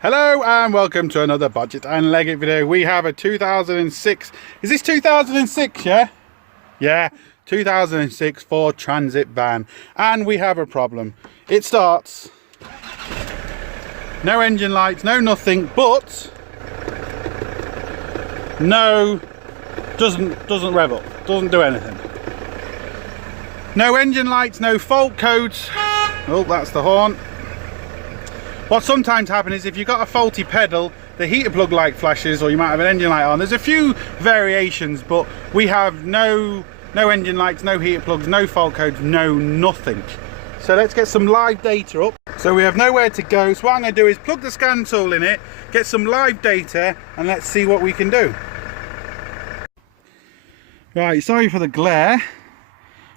Hello and welcome to another Bodgit and Leggit video. We have a 2006, is this 2006, yeah? Yeah, 2006 Ford Transit van, and we have a problem. It starts, no engine lights, no nothing, but no, doesn't rev up, doesn't do anything. No engine lights, no fault codes. Oh, that's the horn. What sometimes happens is if you've got a faulty pedal, the heater plug light flashes, or you might have an engine light on. There's a few variations, but we have no engine lights, no heater plugs, no fault codes, no nothing. So let's get some live data up. So we have nowhere to go, so what I'm going to do is plug the scan tool in it, get some live data, and let's see what we can do. Right, sorry for the glare.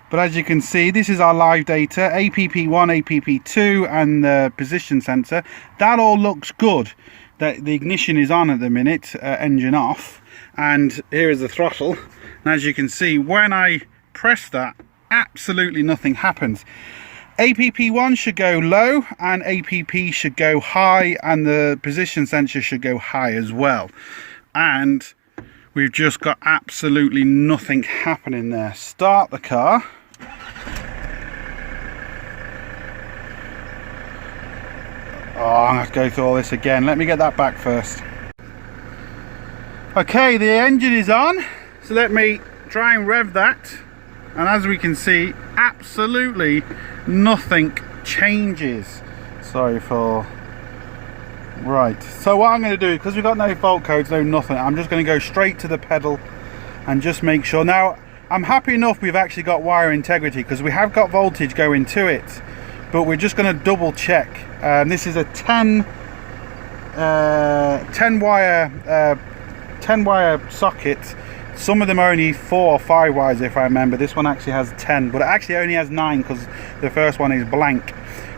But as you can see, this is our live data, APP1, APP2 and the position sensor. That all looks good. The ignition is on at the minute, engine off. And here is the throttle. And as you can see, when I press that, absolutely nothing happens. APP1 should go low and APP should go high, and the position sensor should go high as well. And we've just got absolutely nothing happening there. Start the car. Oh, I'm going to have to go through all this again. Let me get that back first. Okay, the engine is on. So let me try and rev that. And as we can see, absolutely nothing changes. Sorry for... Right. So what I'm going to do, because we've got no fault codes, no nothing, I'm just going to go straight to the pedal and just make sure. Now, I'm happy enough we've actually got wire integrity, because we have got voltage going to it. But we're just going to double check. This is a 10 wire socket. Some of them are only 4 or 5 wires if I remember. This one actually has 10, but it actually only has 9 because the first one is blank.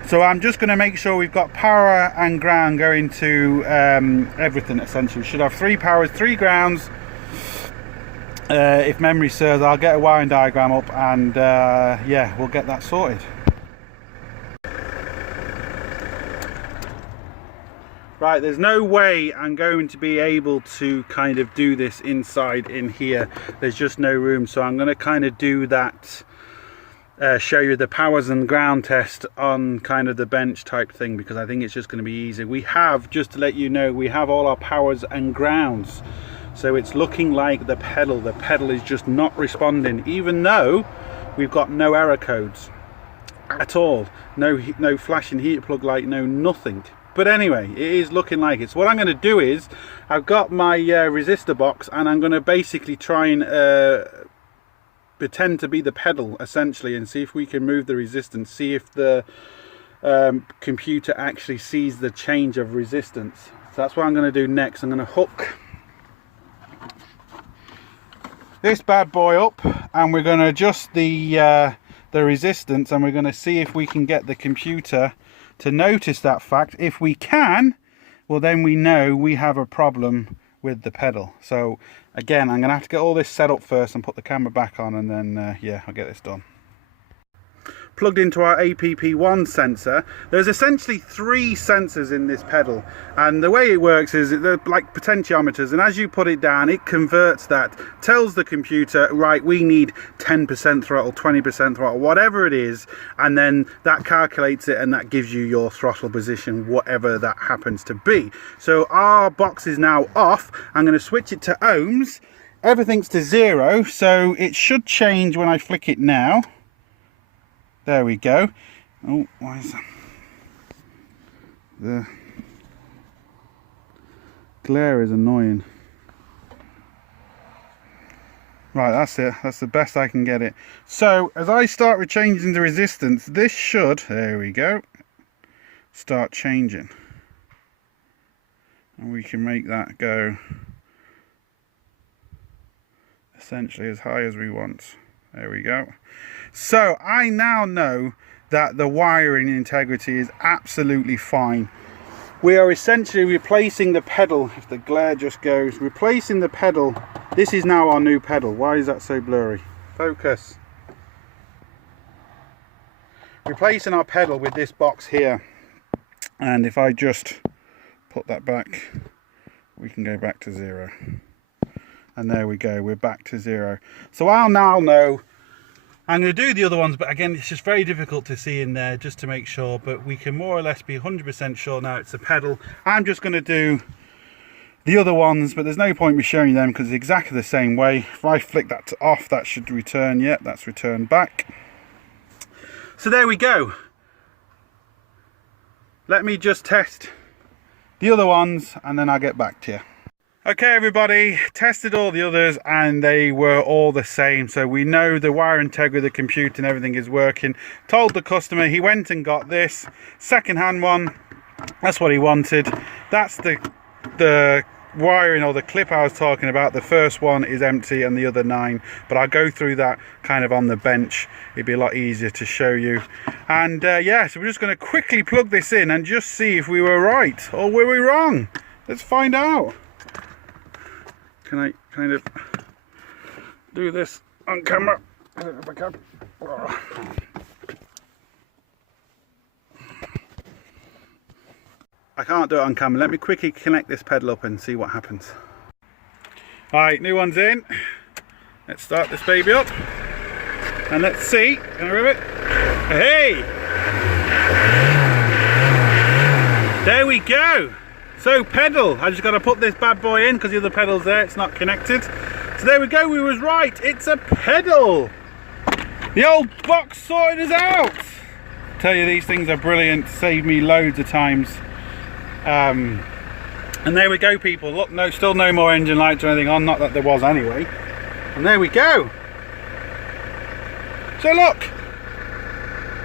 So I'm just going to make sure we've got power and ground going to everything essentially. We should have 3 powers, 3 grounds. If memory serves, I'll get a wiring diagram up and yeah, we'll get that sorted. Right, there's no way I'm going to be able to kind of do this inside in here. There's just no room, so I'm going to kind of do that, show you the powers and ground test on kind of the bench type thing, because I think it's just going to be easy. We have, just to let you know, we have all our powers and grounds. So it's looking like the pedal is just not responding, even though we've got no error codes at all. No flashing heater plug light, no nothing. But anyway, it is looking like it. So what I'm going to do is, I've got my resistor box, and I'm going to basically try and pretend to be the pedal, essentially, and see if we can move the resistance, see if the computer actually sees the change of resistance. So that's what I'm going to do next. I'm going to hook this bad boy up, and we're going to adjust the resistance, and we're going to see if we can get the computer to notice that fact. If we can, well, then we know we have a problem with the pedal. So again, I'm gonna have to get all this set up first and put the camera back on, and then yeah, I'll get this done. Plugged into our APP1 sensor. There's essentially 3 sensors in this pedal, and the way it works is they're like potentiometers, and as you put it down, it converts that, tells the computer, right, we need 10% throttle, 20% throttle, whatever it is, and then that calculates it and that gives you your throttle position, whatever that happens to be. So our box is now off. I'm going to switch it to ohms. Everything's to 0, so it should change when I flick it now. There we go. Oh, why is that? The glare is annoying. Right, that's it. That's the best I can get it. So, as I start changing the resistance, this should, there we go, start changing. And we can make that go essentially as high as we want. There we go. So I now know that the wiring integrity is absolutely fine. We are essentially replacing the pedal, if the glare just goes, replacing the pedal. This is now our new pedal. Why is that so blurry? Focus. Replacing our pedal with this box here. And if I just put that back, we can go back to 0. And there we go, we're back to 0. So I'll now know, I'm going to do the other ones, but again it's just very difficult to see in there just to make sure, but we can more or less be 100% sure now it's a pedal. I'm just going to do the other ones, but there's no point me showing you them because it's exactly the same way. If I flick that off, that should return. Yep, that's returned back. So there we go. Let me just test the other ones and then I'll get back to you. Okay everybody, tested all the others and they were all the same, so we know the wire integrity of the computer and everything is working. Told the customer, he went and got this second-hand one. That's what he wanted. That's the wiring or the clip I was talking about. The first one is empty and the other 9, but I'll go through that kind of on the bench. It'd be a lot easier to show you. And yeah, so we're just going to quickly plug this in and just see if we were right or were we wrong. Let's find out. Can I kind of do this on camera? If I can. Oh. I can't do it on camera. Let me quickly connect this pedal up and see what happens. Alright, new one's in. Let's start this baby up. And let's see. Can I rev it? Hey! There we go. So pedal. I just got to put this bad boy in because the other pedal's there. It's not connected. So there we go. We was right. It's a pedal. The old box sorted us out. Tell you, these things are brilliant. Saved me loads of times. And there we go, people. Look, no, still no more engine lights or anything on, not that there was anyway. And there we go. So look,